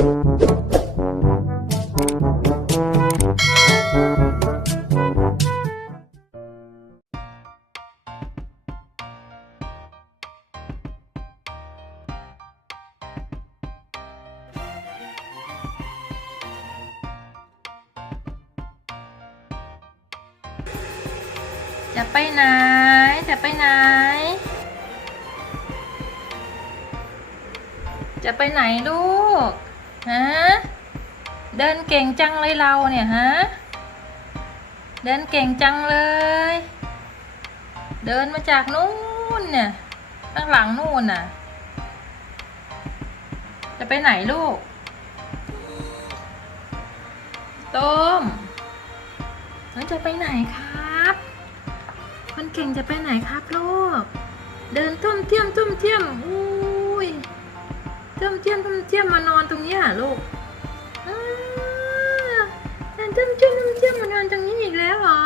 จะไปไหน จะไปไหน จะไปไหนลูก ฮะ เดินเก่งจังเลยเราเนี่ยฮะ เดินเก่งจังเลย เดินมาจากนู่นเนี่ยข้างหลังนู่นน่ะ จะไปไหนลูก ต้มแล้วจะไปไหนครับ คนเก่งจะไปไหนครับลูก เดินทุ่มเที่ยมทุ่มเที่ยมอุ้ ยทุ่มเทียมทุ่มเทียมมานอนตรงนี้ยลูกอ้าเดินทุ่มเทียมทุ่มเทียมมานอนตรงนี้อีกแล้วเหรอ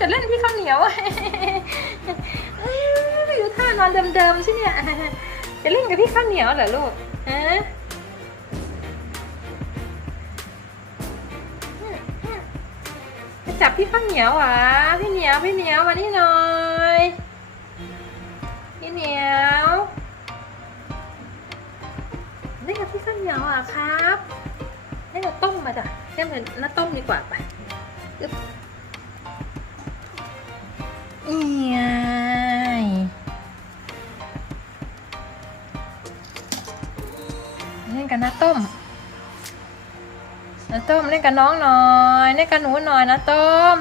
จะเล่นพี่ข้าวเหนียวอยู่ท่านอนเดิมๆใช่เนี่ย จะเล่นกับพี่ข้าวเหนียวเหรอลูกฮะจับพี่ข้าวเหนียวอะพี่เหนียวพี่เหนียวมานี่หน่อย เหนียวเล่นกับพี่ข้าวเหนียวอะครับให้เราต้มมาจ้ะให้มันน้าต้มดีกว่าไปอึ๊บอีไงเล่นกับน้าต้มนะต้มเล่นกับน้องหน่อยเล่นกับหนูหน่อยนะต้ม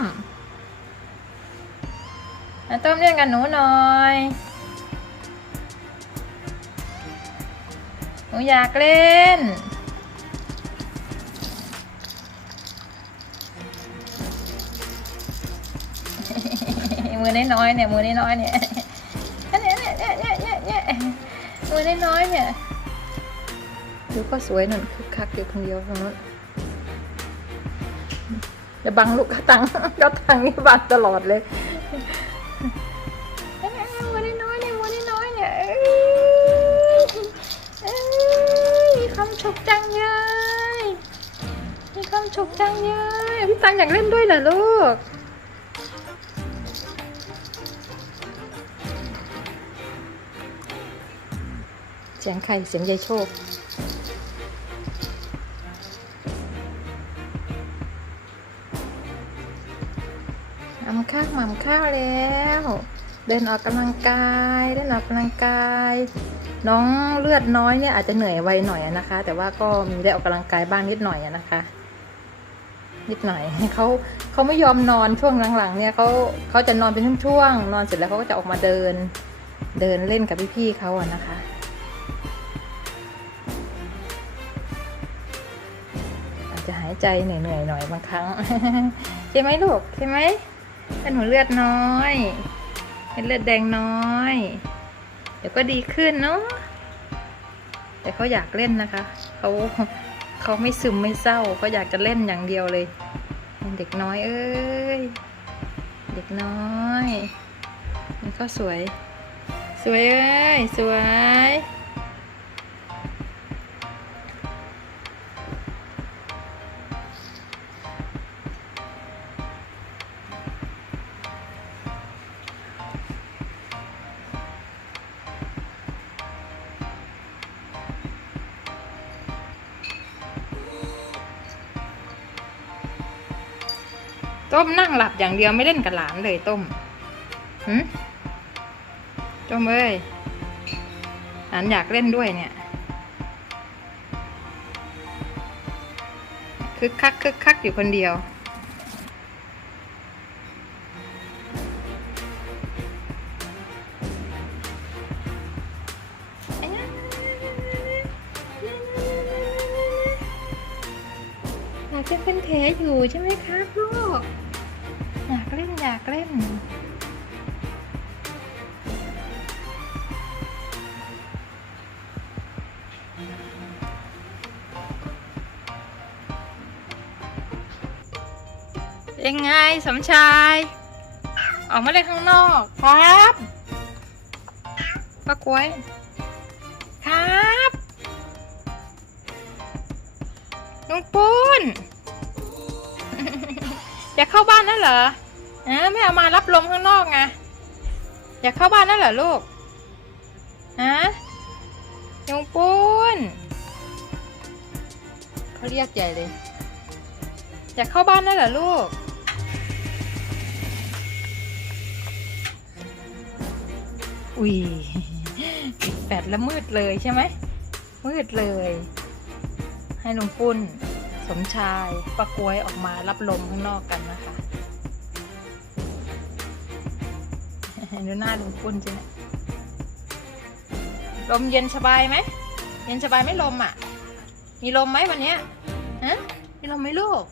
นะต้มเล่นกับหนูหน่อย นูอยากเล่น มือน้อยๆเนี่ย มือน้อยๆเนี่ยเนี่ยเนี่ยเนี่ยเนี่ยเนี่ยเนี่ยมือน้อยๆเนี่ยดูก็สวยหนุนคึกคักอยู่คนเดียวตรงนู้นอย่าบังลูกกระตังกระตังนี่บังตลอดเลย ฉกจังเลยมีความฉกจังเลยพี่ตังอยากเล่นด้วยเหรอลูกเสียงใครเสียงยายโชคหม่ำข้าวหม่ำข้าวแล้ว เดินออกกำลังกาย เดินออกกำลังกาย น้องเลือดน้อยเนี่ยอาจจะเหนื่อยไวหน่อยนะคะ แต่ว่าก็มีได้ออกกำลังกายบ้างนิดหน่อยนะคะ นิดหน่อยเขาเขาไม่ยอมนอนช่วงหลังๆ เนี่ยเขาเขาจะนอนเป็นช่วงๆนอนเสร็จแล้วเขาก็จะออกมาเดิน เดินเล่นกับพี่ๆเขาอะนะคะอาจจะหายใจเหนื่อยๆหน่อยบางครั้งใช่ไหมลูกใช่ไหมเป็นหัวเลือดน้อย เป็นเลือดแดงน้อย ดี๋ยวก็ดีขึ้นเนาะแต่เขาอยากเล่นนะคะ เขาเขาไม่ซึมไม่เศร้าเขาอยากจะเล่นอย่างเดียวเลย เด็กน้อยเอ้ย เด็กน้อย มันก็สวย สวยเอ้ย สวย ต้มนั่งหลับอย่างเดียวไม่เล่นกับหลานเลยต้มหืมต้มเอ้ยหลานอยากเล่นด้วยเนี่ยคึกคักคึกคักอยู่คนเดียวอยากจะเป็นแผลอยู่ใช่ไหมครับลูก อยากเล่นอยากเล่นยังไงสมชาย ออกมาเล่นข้างนอกครับป้ากล้วย ครับลุงปูน อยากเข้าบ้านนั่นเหรออ่าไม่เอามารับลมข้างนอกไงอยากเข้าบ้านนั่นเหรอลูกฮะลุงปูนเขาเรียกใหญ่เลย อยากเข้าบ้านนั่นเหรอลูกอุ้ยแปดแล้วมืดเลยใช่ไหมมืดเลย ให้ลุงปุ้น สมชายปะกวยออกมารับลมข้างนอกกันนะคะดูหน้าลุงปุ้นสิเนี่ยลมเย็นสบายไหมเย็นสบายไหมลมอะ มีลมไหมวันเนี้ยฮะมีลมไหมลูก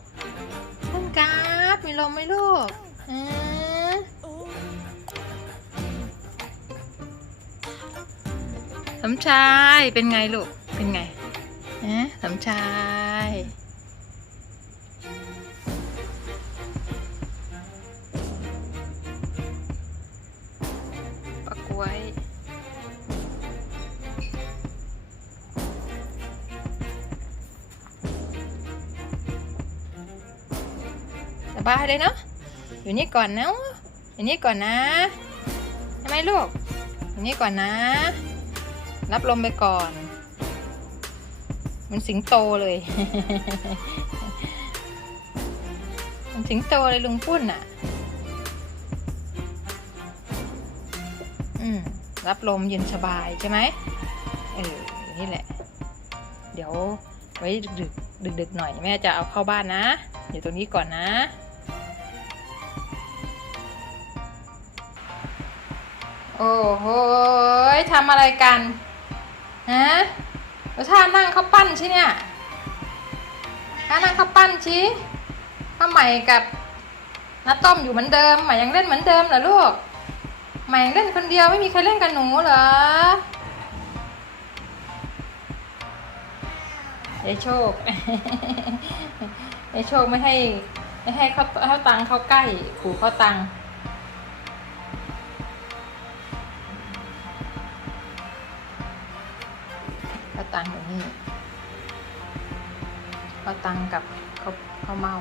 ท่านกราฟมีลมไหมลูกสมชายเป็นไงลูกเป็นไงฮะสมชาย ปะกล้สบายเลยเนาะ อยู่นี่ก่อนนะอยู่นี่ก่อนนะใช่ไหมลูก อยู่นี่ก่อนนะ รับลมไปก่อน มันสิงโตเลย มันสิงโตเลยลุงปุ้นอะ อืมรับลมเย็นสบายใช่ไหมเออนี่แหละ เดี๋ยวไว้ดึกดึกดึกหน่อยแม่จะเอาเข้าบ้านนะอยู่ตรงนี้ก่อนนะโอ้โหทำอะไรกัน ฮะแล้วท่านั่งข้าวปั้นชิเนี่ยท่านั่งข้าวปั้นชิถ้าใหม่กับน้าต้มอยู่เหมือนเดิมใหม่ยังเล่นเหมือนเดิมเหรอลูก ใหม่งเล่นคนเดียวไม่มีใครเล่นกับหนูเหรอยายโชคยายโชคไม่ให้ไม่ให้เขาเขาตังเขาใกล้ขู่เขาตังเขาตังอยู่นี่เขาตังกับเขาเขาเมา